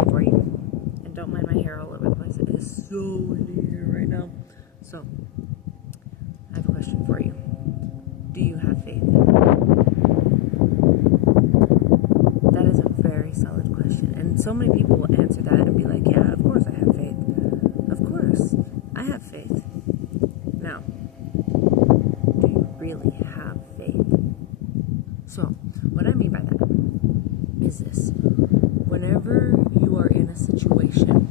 question for you. And don't mind my hair all over the place. It is so windy here right now. So, I have a question for you. Do you have faith? That is a very solid question. And so many people will answer that and be like, yeah, of course I have faith. Of course, I have faith. Now, do you really have faith? So, what I mean by that is this. Whenever you are in a situation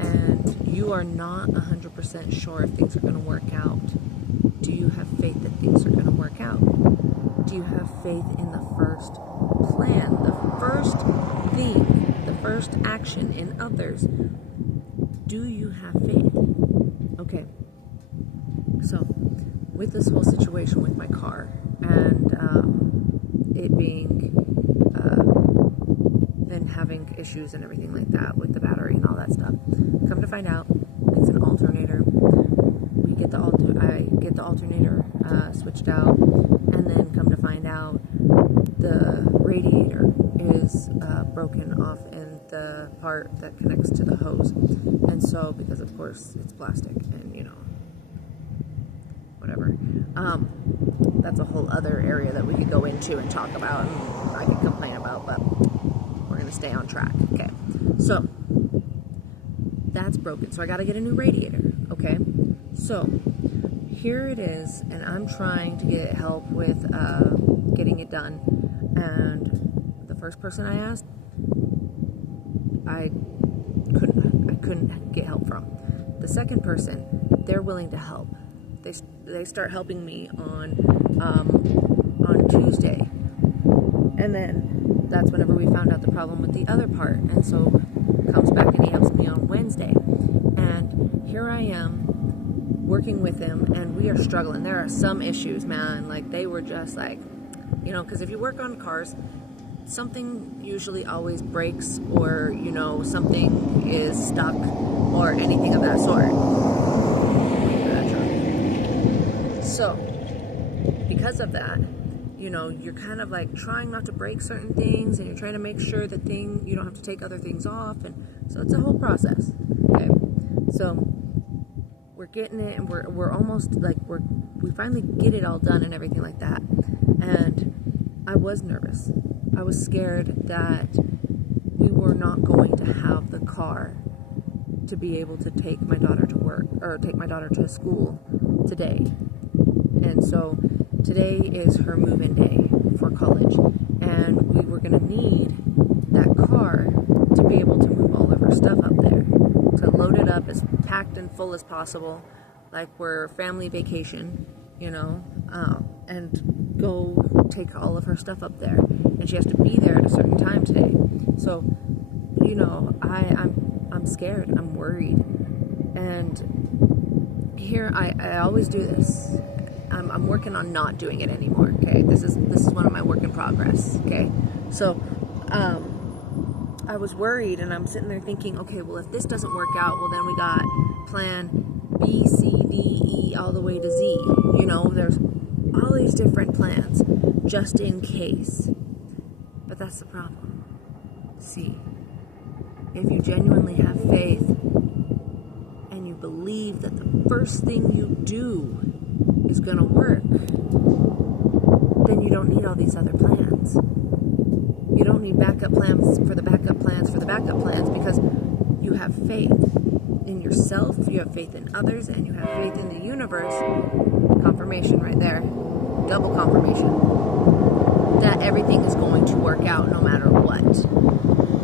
and you are not 100% sure if things are going to work out, do you have faith that things are going to work out? Do you have faith in the first plan, the first thing, the first action in others? Do you have faith? Okay, so with this whole situation with my car and it being and having issues and everything like that with the battery and all that stuff, come to find out it's an alternator. I get the alternator switched out, and then come to find out the radiator is broken off in the part that connects to the hose. And so, because of course it's plastic and whatever, that's a whole other area that we could go into and talk about and I could complain about, but we're going to stay on track. Okay, so that's broken, so I got to get a new radiator. Okay, so here it is, and I'm trying to get help with getting it done, and the first person I asked, I couldn't get help from. The second person, they're willing to help. They start helping me on Tuesday, and then that's whenever we found out the problem with the other part, and so comes back and he helps me on Wednesday, and here I am working with him, and we are struggling. There are some issues, man, like they were just like, because if you work on cars, something usually always breaks, or something is stuck or anything of that sort. So because of that, you're kind of like trying not to break certain things, and you're trying to make sure that you don't have to take other things off, and so it's a whole process. Okay, so we're getting it, and we're almost like we finally get it all done and everything like that. And I was nervous. I was scared that we were not going to have the car to be able to take my daughter to work or take my daughter to school today. And so today is her move-in day for college, and we were going to need that car to be able to move all of her stuff up there, to load it up as packed and full as possible, like we're family vacation, and go take all of her stuff up there. And she has to be there at a certain time today. So, I'm scared. I'm worried. And here I always do this. I'm working on not doing it anymore. Okay, this is one of my work in progress. Okay, so I was worried, and I'm sitting there thinking, okay, well, if this doesn't work out, well, then we got plan B, C, D, E, all the way to Z. There's all these different plans just in case. But that's the problem. See, if you genuinely have faith and you believe that the first thing you do is going to work, then you don't need all these other plans. You don't need backup plans for the backup plans for the backup plans, because you have faith in yourself, you have faith in others, and you have faith in the universe. Confirmation right there. Double confirmation that everything is going to work out no matter what.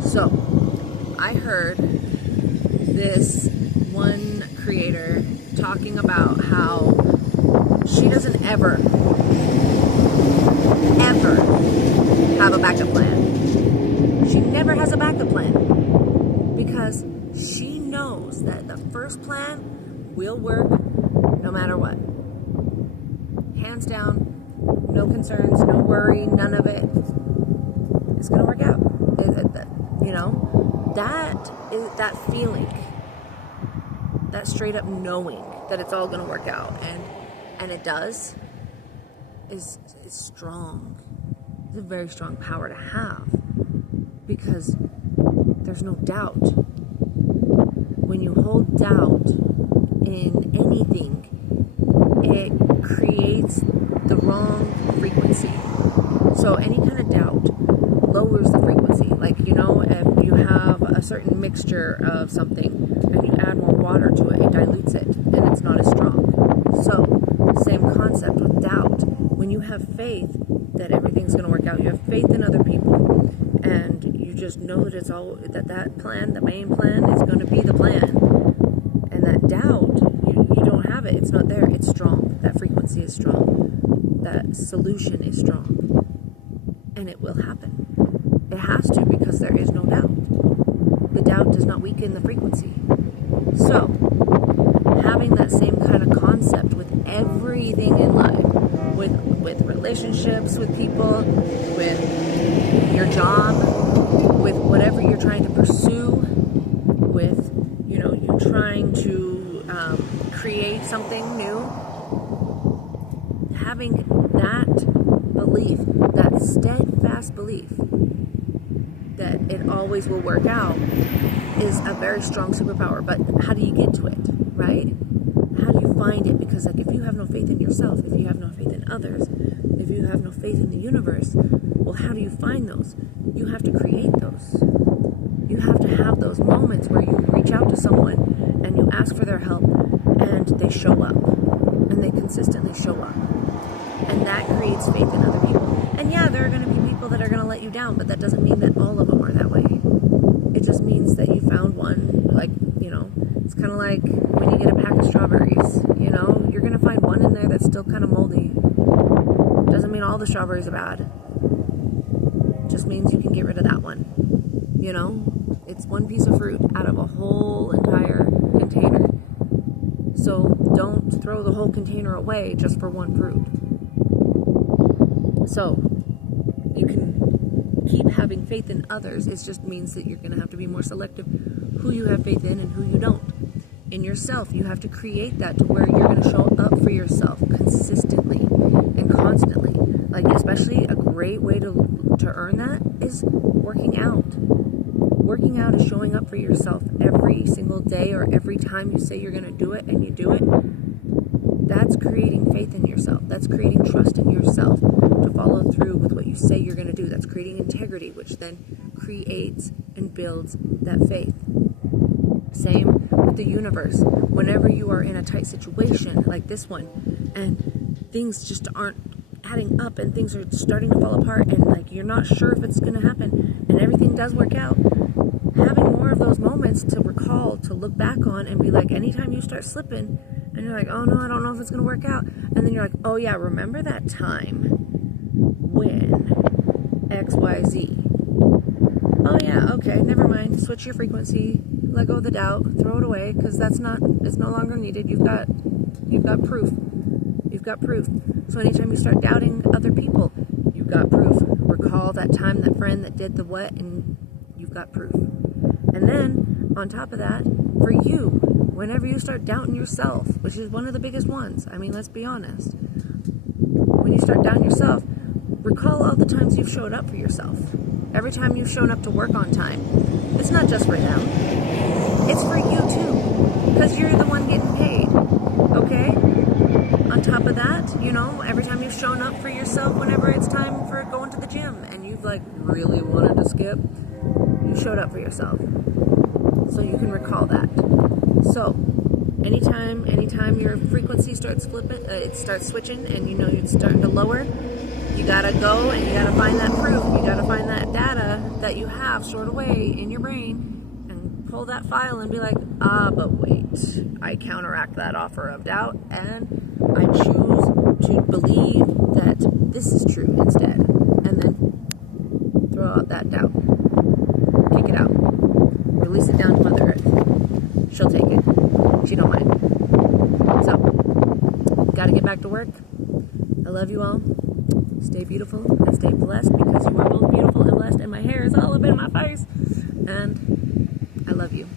So, I heard this one creator talking about how she doesn't ever have a backup plan. She never has a backup plan because she knows that the first plan will work no matter what. Hands down, no concerns, no worry, none of it. It's going to work out. That feeling, that straight up knowing that it's all going to work out, and it does, is strong. It's a very strong power to have, because there's no doubt. When you hold doubt in anything, it creates the wrong frequency. So any kind of doubt lowers the frequency. Like, you know, if you have a certain mixture of something and you add more water to it, it dilutes it and it's not as strong. So same concept with doubt. When you have faith that everything's going to work out, you have faith in other people, and you just know that it's all that plan, the main plan, is going to be the plan. And that doubt, you don't have it. It's not there. It's strong. That frequency is strong. That solution is strong. And it will happen. It has to, because there is no doubt. The doubt does not weaken the frequency. So, having that same kind of concept with everything in life, with relationships with people, with your job, with whatever you're trying to pursue, with, you know, you trying to create something new, having that belief, that steadfast belief that it always will work out is a very strong superpower. But how do you get to it, right? How do you find it? Because, like, if you have no faith in yourself, if you have no faith in others, if you have no faith in the universe, well, how do you find those? You have to create those. You have to have those moments where you reach out to someone and you ask for their help and they show up, and they consistently show up. And that creates faith in other people. And yeah, there are going to be people that are going to let you down, but that doesn't mean that all of them are that way. It just means that you found one. Like, you know, it's kind of like when you get a pack of strawberries, you know, you're going to find one in there that's still kind of moldy. Doesn't mean all the strawberries are bad. It just means you can get rid of that one. You know, it's one piece of fruit out of a whole entire container. So don't throw the whole container away just for one fruit. So you can keep having faith in others. It just means that you're going to have to be more selective who you have faith in and who you don't. In yourself, you have to create that to where you're going to show up for yourself consistently and constantly. Like, especially a great way to earn that is working out. Working out is showing up for yourself every single day, or every time you say you're going to do it and you do it. That's creating faith in yourself. That's creating trust in yourself to follow through with what you say you're going to do. That's creating integrity, which then creates and builds that faith. Same with the universe. Whenever you are in a tight situation like this one, and things just aren't adding up, and things are starting to fall apart, and like you're not sure if it's going to happen, and everything does work out, having more of those moments to recall, to look back on, and be like, anytime you start slipping, and you're like, oh no, I don't know if it's going to work out, and then you're like, oh yeah, remember that time when XYZ. Oh yeah, okay, never mind. Switch your frequency, let go of the doubt, throw it away, because it's no longer needed. You've got proof. You've got proof. So anytime you start doubting other people, you've got proof. Recall that time, that friend that did the what, and you've got proof. And then, on top of that, for you, whenever you start doubting yourself, which is one of the biggest ones, I mean, let's be honest. When you start doubting yourself, recall all the times you've showed up for yourself. Every time you've shown up to work on time. It's not just for them. It's for you too. Because you're the one getting paid. Okay? On top of that, you know, every time you've shown up for yourself whenever it's time for going to the gym and you've like really wanted to skip, you showed up for yourself. So you can recall that. So anytime your frequency starts flipping, it starts switching, and you know it's starting to lower, you gotta go and you gotta find that proof. You gotta find that data that you have stored away in your brain and pull that file and be like, but wait, I counteract that offer of doubt and I choose to believe that this is true instead. And then throw out that doubt. Kick it out. Release it down to Mother Earth. She'll take it. She don't mind. So, gotta get back to work. I love you all. Stay beautiful and stay blessed, because you are both beautiful and blessed, and my hair is all up in my face. And I love you.